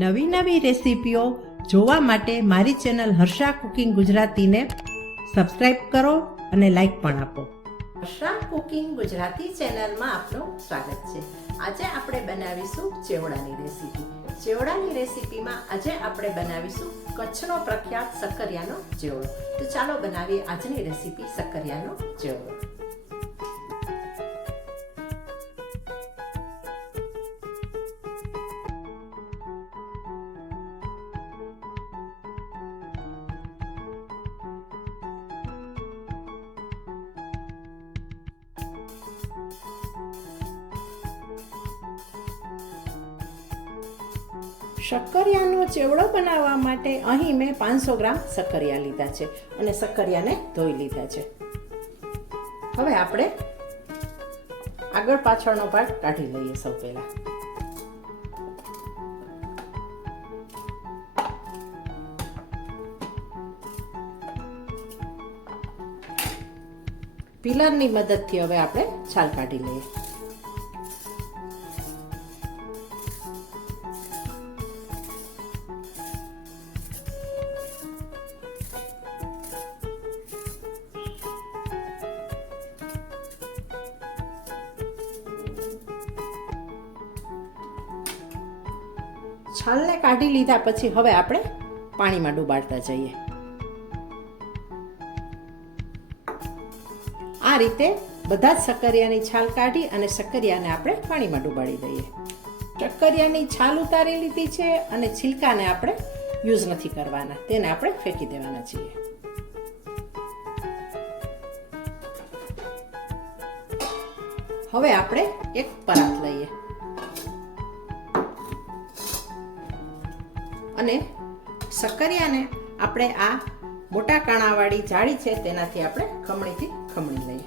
નવી નવી રેસીપીઓ જોવા માટે મારી ચેનલ હર્ષા કુકિંગ ગુજરાતીને સબસ્ક્રાઇબ કરો અને લાઈક પણ આપો. હર્ષા કુકિંગ ગુજરાતી ચેનલમાં આપનું સ્વાગત છે. આજે આપણે બનાવીશું ચેવડાની રેસીપી. ચેવડાની રેસીપીમાં આજે આપણે બનાવીશું કચ્છનો પ્રખ્યાત શકકરિયાનો ચેવડો. તો ચાલો બનાવીએ આજની રેસીપી શકકરિયાનો ચેવડો. શકકરિયાનો ચેવડો બનાવવા માટે અહીં મેં 500 ગ્રામ શકકરિયા લીધા છે અને શકકરિયાને ધોઈ લીધા છે. હવે આપણે આગળ પાછળનો ભાગ કાઢી લઈએ. સૌ પહેલા પિલરની મદદથી હવે આપણે છાલ કાઢી લઈએ. છાલને કાઢી લીધા પછી હવે આપણે પાણીમાં ડુબાડતા જઈએ. આ રીતે બધા જ શકકરિયાની છાલ કાઢી અને શકકરિયાને આપણે પાણીમાં ડુબાડી દઈએ. શકકરિયાની છાલ ઉતારી લીધી છે અને છિલકાને આપણે યુઝ નથી કરવાના, તેને આપણે ફેંકી દેવાના છીએ. હવે આપણે એક પરાત લઈએ અને શકકરિયાને આપણે આ મોટા કાણાવાળી જાળી છે તેનાથી આપણે ખમણીથી ખમણી લઈએ.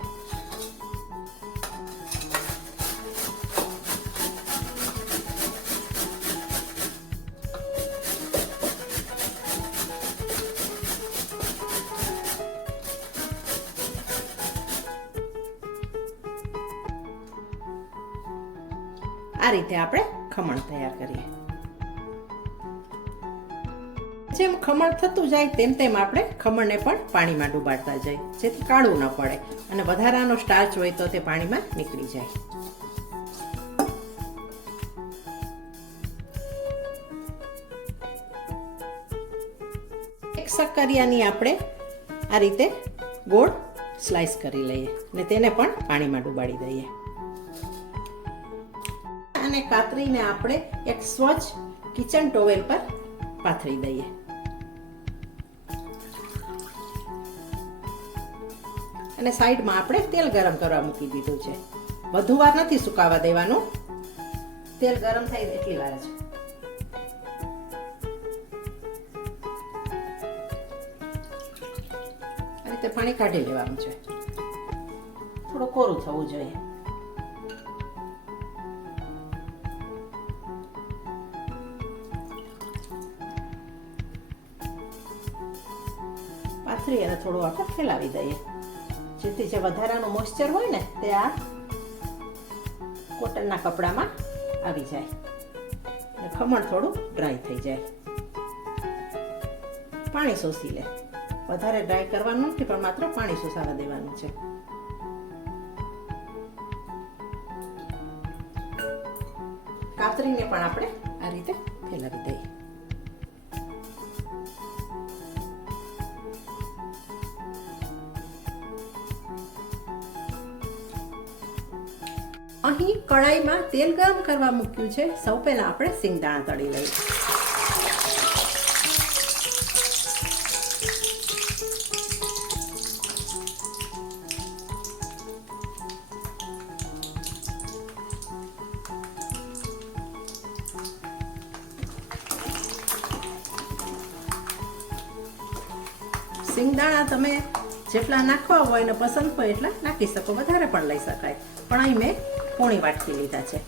આ રીતે આપણે ખમણ તૈયાર કરીએ. જેમ ખમણ થતું જાય તેમ તેમ આપણે ખમણને પણ પાણીમાં ડુબાડતા જાય, જેથી કાળું ન પડે અને વધારાનો સ્ટાર્ચ હોય તો તે પાણીમાં નીકળી જાય. એક શકકરિયાની આપણે આ રીતે ગોળ સ્લાઈસ કરી લઈએ અને તેને પણ પાણીમાં ડુબાડી દઈએ. અને કાતરીને આપણે એક સ્વચ્છ કિચન ટોવેલ પર પાથરી દઈએ. અને સાઈડમાં આપણે તેલ ગરમ કરવા મૂકી દીધું છે. વધુ વાર નથી સુકાવા દેવાનું, તેલ ગરમ થાય એટલી વાર જ. આ રીતે પાણી કાઢી લેવાનું છે. થોડું કોરું થવું જોઈએ. પાથરી અને થોડું આપણે ફેલાવી દઈએ, જેથી જે વધારાનું મોઇસ્ચર હોય ને તે આ કોટનના કપડામાં આવી જાય અને ખમણ થોડું ડ્રાય થઈ જાય. પાણી શોષી લે. વધારે ડ્રાય કરવાનું નથી, પણ માત્ર પાણી શોષાવા દેવાનું છે. કાતરીને પણ આપણે આ રીતે ફેલાવી દઈએ. અહીં કડાઈમાં તેલ ગરમ કરવા મૂક્યું છે. સૌ પહેલા આપણે સિંગદાણા તળી લઈએ. સિંગદાણા તમે જેટલા નાખવા હોય ને પસંદ હોય એટલા નાખી શકો, વધારે પણ લઈ શકાય, પણ અહીં મેં પોણી વાટકી લીધા છે.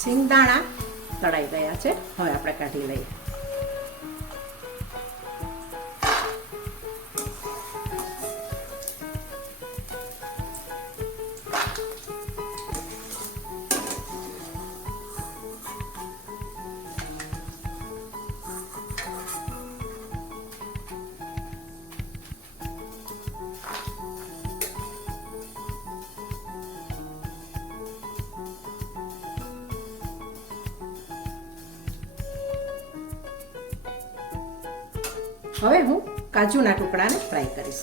સિંગદાણા તળાઈ ગયા છે. હવે આપણે કાઢી લઈએ. હવે હું કાજુના ટુકડાને ફ્રાય કરીશ.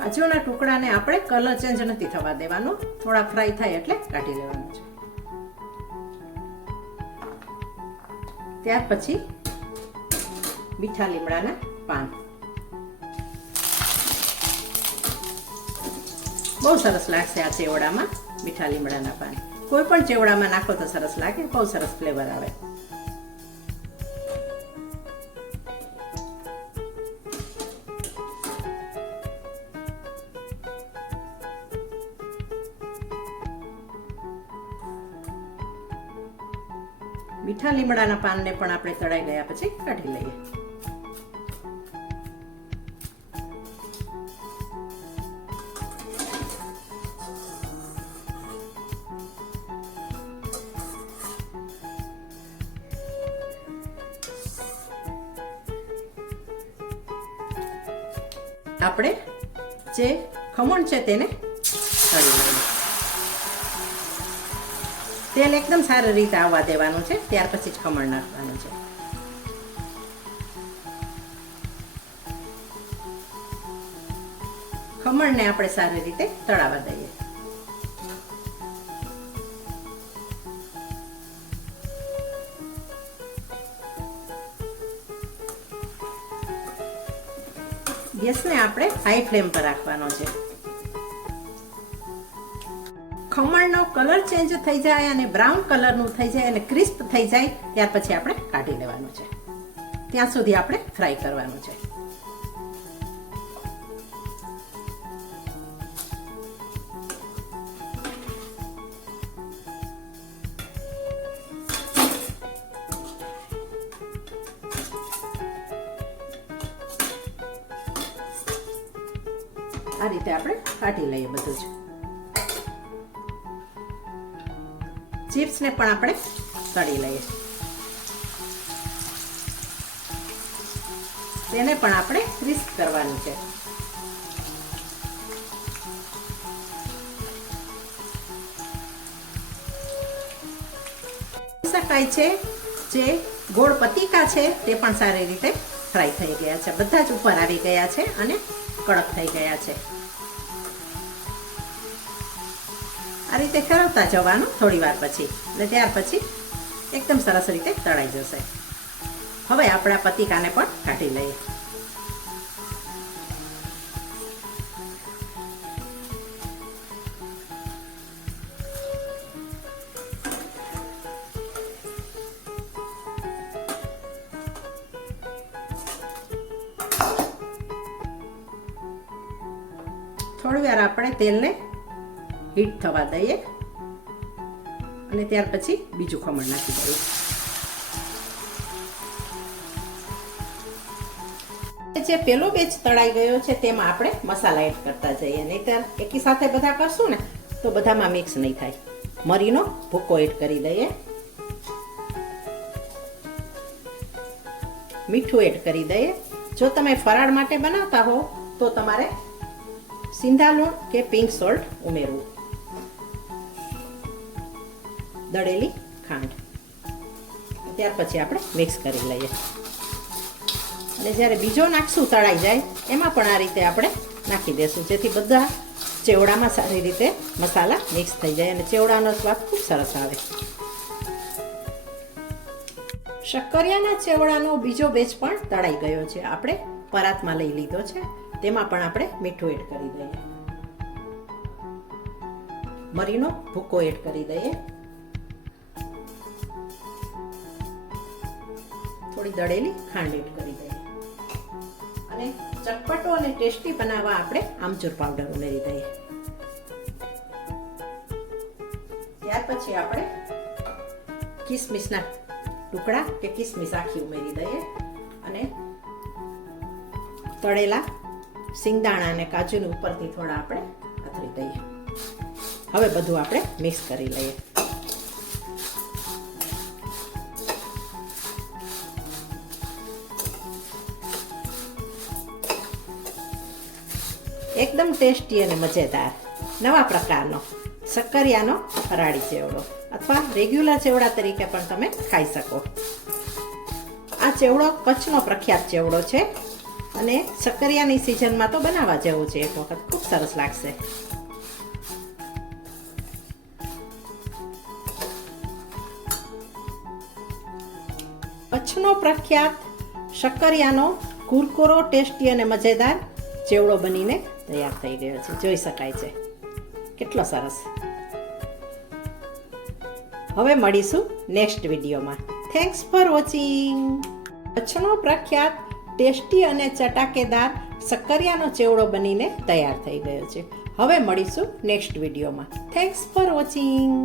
કાજુના ટુકડાને આપણે કલર ચેન્જ નથી થવા દેવાનો, થોડા ફ્રાય થાય એટલે કાઢી લેવાનું છે. ત્યાર પછી મીઠા લીમડાના પાન. બહુ સરસ લાગશે આ ચેવડામાં મીઠા લીમડાના પાન. કોઈ પણ ચેવડામાં નાખો તો સરસ લાગે, બહુ સરસ ફ્લેવર આવે. મીઠા લીમડાના પાનને પણ આપણે તળાઈ ગયા પછી કાઢી લઈએ. આપણે જે ખમણ છે તેને તળી લઈએ. તેલ એકદમ સારી રીતે આવવા દેવાનું છે, ત્યાર પછી જ ખમણ નાખવાનું છે. ખમણને આપણે સારી રીતે તળાવવા દઈએ. ગેસને આપણે હાઈ ફ્લેમ પર રાખવાનો છે. ખમણનો કલર ચેન્જ થઈ જાય અને બ્રાઉન કલરનું થઈ જાય અને ક્રિસ્પ થઈ જાય ત્યાર પછી આપણે કાઢી લેવાનું છે. ત્યાં સુધી આપણે ફ્રાય કરવાનું છે. આ રીતે આપણે કાઢી લઈએ બધું જ. ચિપ્સને પણ આપણે તળી લઈએ. તેને પણ આપણે ક્રિસ્પ કરવાનું છે. શકાય છે જે ગોળ પતીકા છે તે પણ સારી રીતે ફ્રાય થઈ ગયા છે. બધા જ ઉપર આવી ગયા છે અને કડક થઈ ગયા છે. આ રીતે ફેરવતા જવાનું થોડી વાર પછી, એટલે ત્યાર પછી એકદમ સરસ રીતે તળાઈ જશે. હવે આપણા પતીકાને પણ કાઢી લઈએ. થોડી વાર આપણે તેલને હીટ થવા દઈએ અને ત્યાર પછી બીજું ખમણ નાખી દઈએ. જે પેલો બેચ તળાઈ ગયો છે તેમાં આપણે મસાલા એડ કરતા જઈએ, નહીંતર એકી સાથે બધા કરશું ને તો બધામાં મિક્સ નહીં થાય. મરીનો ભૂકો એડ કરી દઈએ. મીઠું એડ કરી દઈએ. જો તમે ફરાળ માટે બનાવતા હો તો તમારે સિંધા લૂણ કે પિંક સોલ્ટ ઉમેરવું. દળેલી ખાંડ. ત્યાર પછી આપણે મિક્સ કરી લઈએ. અને જ્યારે બીજો નાખશું તળાઈ જાય એમાં પણ આ રીતે આપણે નાખી દેશું, જેથી બધા ચેવડામાં સારી રીતે મસાલા મિક્સ થઈ જાય અને ચેવડાનો સ્વાદ ખૂબ સરસ આવે. શક્કરિયાના ચેવડાનો બીજો બેચ પણ તળાઈ ગયો છે. આપણે પરાતમાં લઈ લીધો છે. તેમાં પણ આપણે મીઠું એડ કરી દઈએ. મરીનો ભૂકો એડ કરી દઈએ. થોડી દળેલી ખાંડ એડ કરી દઈએ અને ચટપટો અને ટેસ્ટી બનાવવા આપણે આમચૂર પાવડર ઉમેરી દઈએ. ત્યાર પછી આપણે કિસમિસના ટુકડા કે કિસમિસ આખી ઉમેરી દઈએ અને તળેલા સિંગદાણા અને કાજુને ઉપરથી થોડા આપણે આથરી દઈએ. હવે બધું આપણે મિક્સ કરી લઈએ. એકદમ ટેસ્ટી અને મજેદાર નવા પ્રકારનો શક્કરિયાનો ફરાળી ચેવડો અથવા રેગ્યુલર ચેવડા તરીકે પણ તમે ખાઈ શકો. આ ચેવડો કચ્છનો પ્રખ્યાત ચેવડો છે અને શક્કરિયાની સિઝનમાં તો બનાવવા જેવું છે. એક વખત ખૂબ સરસ લાગશે. કચ્છનો પ્રખ્યાત શક્કરિયાનો કુરકુરો ટેસ્ટી અને મજેદાર ચેવડો બનીને તૈયાર થઈ ગયો છે. જોઈ શકાય છે કેટલો સરસ. હવે મળીશું નેક્સ્ટ વિડીયોમાં. Thanks for watching. કચ્છનો પ્રખ્યાત ટેસ્ટી અને ચટાકેદાર શક્કરિયાનો ચેવડો બનીને તૈયાર થઈ ગયો છે. હવે મળીશું નેક્સ્ટ વિડીયોમાં. Thanks for watching.